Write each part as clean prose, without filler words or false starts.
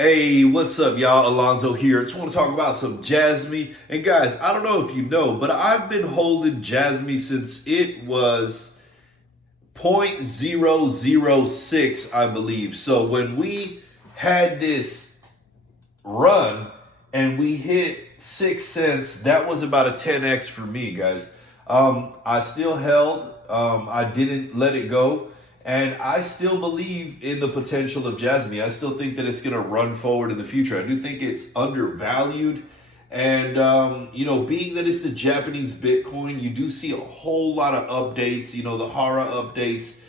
Hey, what's up, y'all? Alonzo here. Just want to talk about some Jasmy. And guys, I don't know if you know, but I've been holding Jasmy since it was 0.006, I believe. So when we had this run and we hit 6 cents, that was about a 10x for me, guys. I still held. I didn't let it go. And I still believe in the potential of Jasmy. I still think that it's going to run forward in the future. I do think it's undervalued. And, being that it's the Japanese Bitcoin, you do see a whole lot of updates, the Hara updates.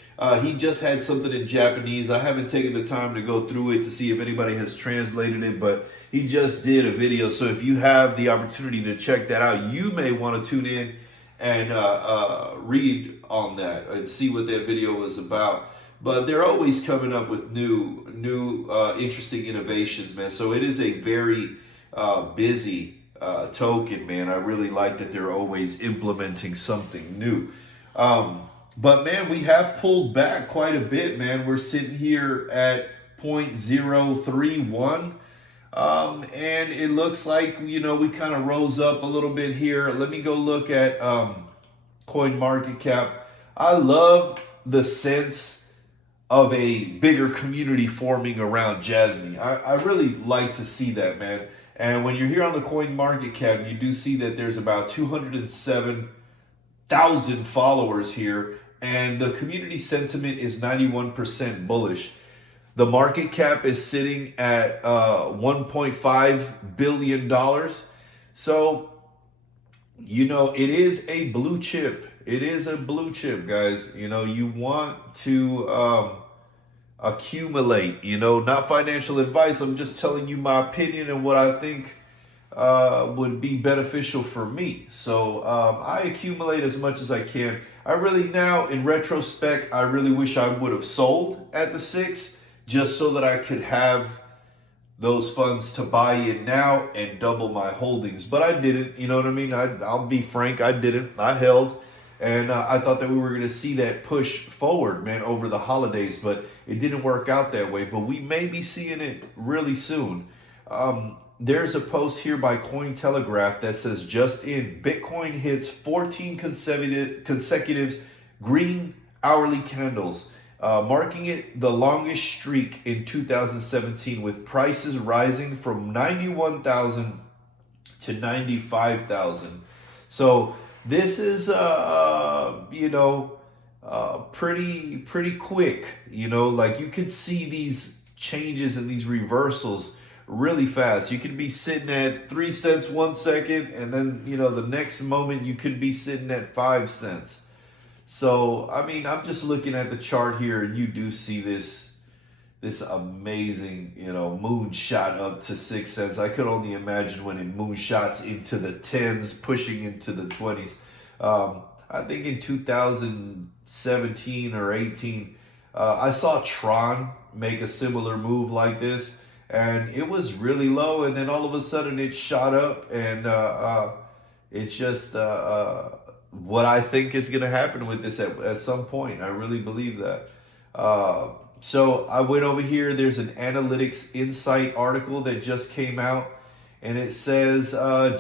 He just had something in Japanese. I haven't taken the time to go through it to see if anybody has translated it, but he just did a video. So if you have the opportunity to check that out, you may want to tune in and read on that and see what that video was about. But they're always coming up with new interesting innovations, man. So it is a very busy token, man. I really like that they're always implementing something new. But man, we have pulled back quite a bit, man. We're sitting here at 0.031. And it looks like, we kind of rose up a little bit here. Let me go look at Coin Market Cap. I love the sense of a bigger community forming around Jasmy. I really like to see that, man. And when you're here on the Coin Market Cap, you do see that there's about 207,000 followers here. And the community sentiment is 91% bullish. The market cap is sitting at $1.5 billion. So, it is a blue chip. It is a blue chip, guys. You want to accumulate, not financial advice. I'm just telling you my opinion and what I think would be beneficial for me. So I accumulate as much as I can. I really now, in retrospect, I really wish I would have sold at the 6 just so that I could have those funds to buy in now and double my holdings. But I didn't, you know what I mean? I'll be frank, I didn't. I held. And I thought that we were going to see that push forward, man, over the holidays. But it didn't work out that way. But we may be seeing it really soon. There's a post here by Cointelegraph that says, just in, Bitcoin hits 14 consecutive green hourly candles, marking it the longest streak in 2017, with prices rising from 91,000 to 95,000. So this is, pretty quick. Like you could see these changes and these reversals really fast. You could be sitting at 3 cents 1 second, and then the next moment you could be sitting at 5 cents. So I'm just looking at the chart here, and you do see this amazing moonshot up to 6 cents. I could only imagine when it moonshots into the 10s, pushing into the 20s. I think in 2017 or 18, I saw Tron make a similar move like this. And it was really low, and then all of a sudden it shot up, and it's just what I think is going to happen with this at some point. I really believe that. So I went over here. There's an Analytics Insight article that just came out, and it says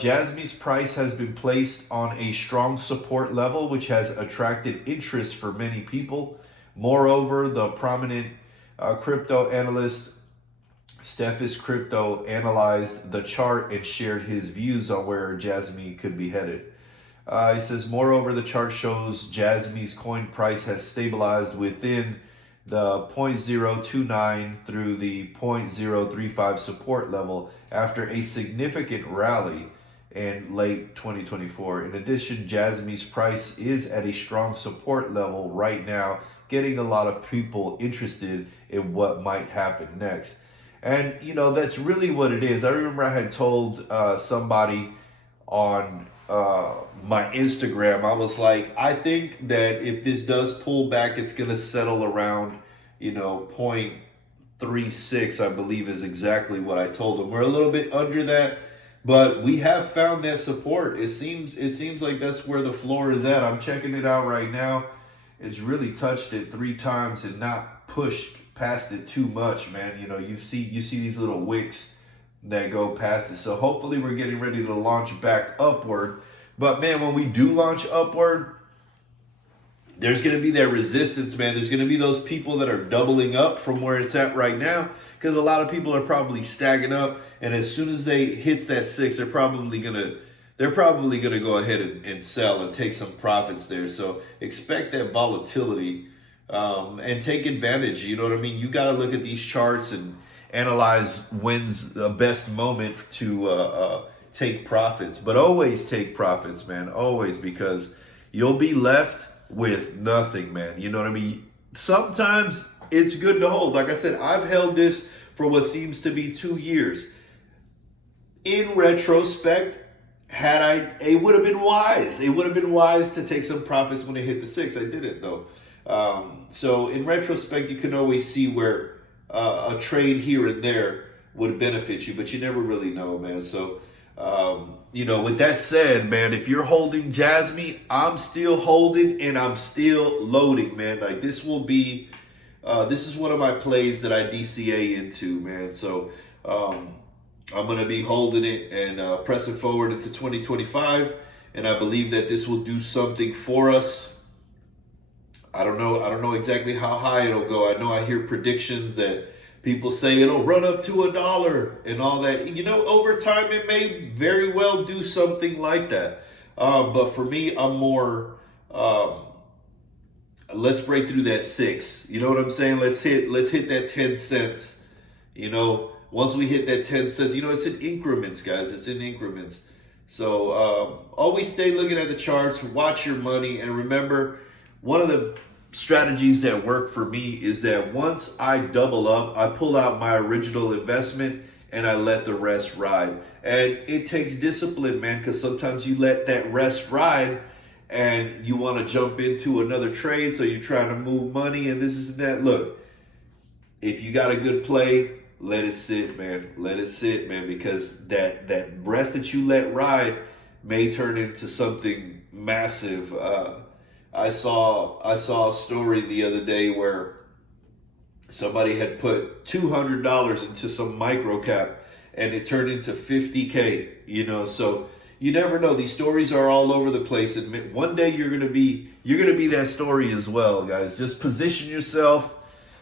Jasmy's price has been placed on a strong support level, which has attracted interest for many people. Moreover, the prominent crypto analyst Stephis Crypto analyzed the chart and shared his views on where Jasmy could be headed. He says, moreover, the chart shows Jasmy's coin price has stabilized within the 0.029 through the 0.035 support level after a significant rally in late 2024. In addition, Jasmy's price is at a strong support level right now, getting a lot of people interested in what might happen next. And, that's really what it is. I remember I had told somebody on my Instagram, I was like, I think that if this does pull back, it's going to settle around, 0.36, I believe is exactly what I told them. We're a little bit under that, but we have found that support. It seems like that's where the floor is at. I'm checking it out right now. It's really touched it 3 times and not pushed past it too much, man. You know, you see these little wicks that go past it. So hopefully we're getting ready to launch back upward. But man, when we do launch upward, there's going to be that resistance, man. There's going to be those people that are doubling up from where it's at right now, because a lot of people are probably stacking up, and as soon as they hits that 6, they're probably gonna go ahead and sell and take some profits there. So expect that volatility and take advantage. You know what I mean? You got to look at these charts and analyze when's the best moment to take profits. But always take profits, man. Always, because you'll be left with nothing, man. You know what I mean? Sometimes it's good to hold. Like I said, I've held this for what seems to be 2 years. In retrospect, it would have been wise. It would have been wise to take some profits when it hit the 6. I didn't though. So in retrospect, you can always see where a trade here and there would benefit you, but you never really know, man. So, you know, with that said, man, if you're holding Jasmy, I'm still holding and I'm still loading, man. Like this will be, this is one of my plays that I DCA into, man. So, I'm going to be holding it and pressing forward into 2025. And I believe that this will do something for us. I don't know exactly how high it'll go. I know I hear predictions that people say it'll run up to $1 and all that. You know, over time, it may very well do something like that. But for me, I'm more, let's break through that 6. You know what I'm saying? Let's hit that 10 cents. You know, once we hit that 10 cents, you know, it's in increments, guys. It's in increments. So always stay looking at the charts, watch your money, and remember, one of the strategies that work for me is that once I double up, I pull out my original investment and I let the rest ride. And it takes discipline, man, because sometimes you let that rest ride and you want to jump into another trade, so you're trying to move money and this and that. Look, if you got a good play, let it sit, man. Let it sit, man, because that rest that you let ride may turn into something massive. I saw a story the other day where somebody had put $200 into some micro cap and it turned into 50K, you know. So you never know. These stories are all over the place, and one day you're gonna be that story as well, guys. Just position yourself,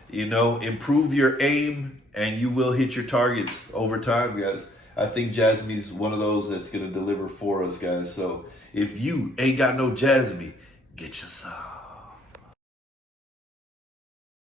you know, improve your aim, and you will hit your targets over time, guys. I think Jasmy's one of those that's gonna deliver for us, guys. So if you ain't got no Jasmy, get you some.